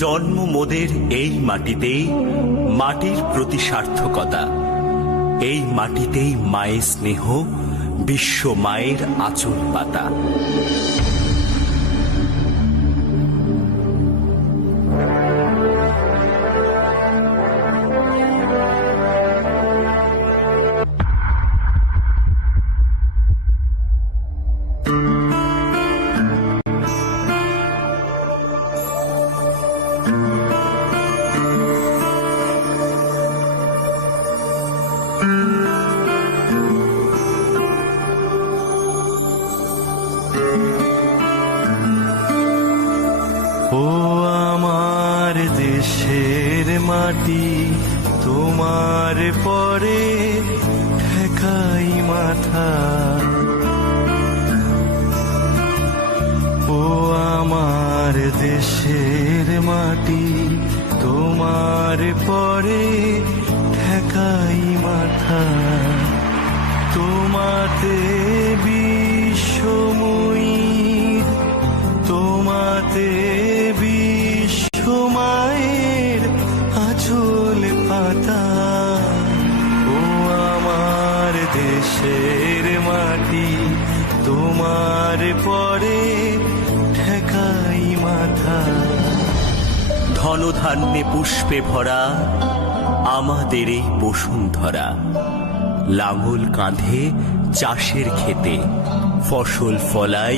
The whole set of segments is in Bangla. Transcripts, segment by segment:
জন্ম মোদের এই মাটিতেই, মাটির প্রতি সার্থকতা। এই মাটিতেই মায়ের স্নেহ, বিশ্ব মায়ের আঁচল পাতা। ও আমার দেশের মাটি, তোমার পরে ঠেকাই মাথা। ও আমার দেশের মাটি, তোমার পরে ঠেকাই মাথা। তোমাতে বিশ্বময়ী, তোমাতে বিশ্ব মায়ের আঁচল পাতা। ও আমার দেশের মাটি, তোমার পরে ঠেকাই মাথা। ধনধান্যে পুষ্পে ভরা আমাদের এই বসুন্ধরা। লাঙল কাঁধে চাষের খেতে, ফসল ফলাই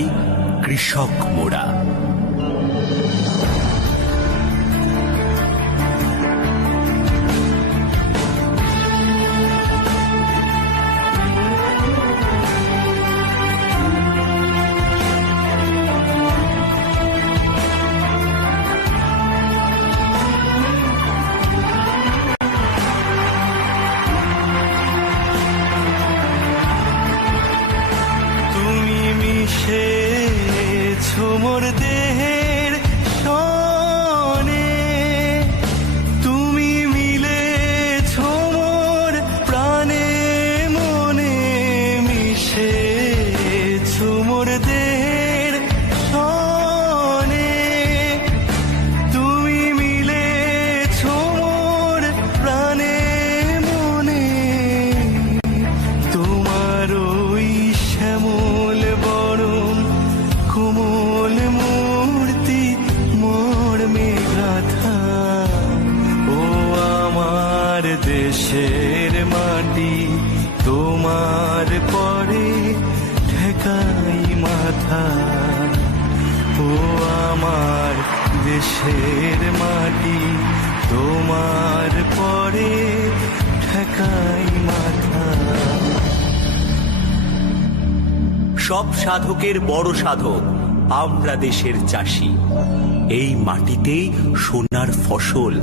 কৃষক মোরা। মোর দেহের সনে, তুমি মিলেছ মোর প্রাণে মনে। মিশেছ মোর দেহের সনে, তুমি মিলেছ মোর প্রাণে মনে। তোমার ওই শ্যামল বরণ কোমল মূর্তি মর্মে গাথা। ও আমার দেশের মাটি, তোমার পরে ঠেকাই মাথা। ও আমার দেশের মাটি, তোমার পরে ঠেকাই মাথা। সব সাধকের বড় সাধক আমরা দেশের চাষি। এই মাটিতেই সোনার ফসল,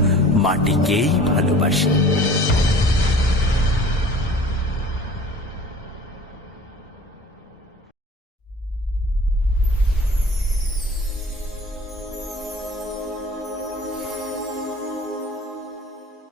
মাটিকেই ভালোবাসি।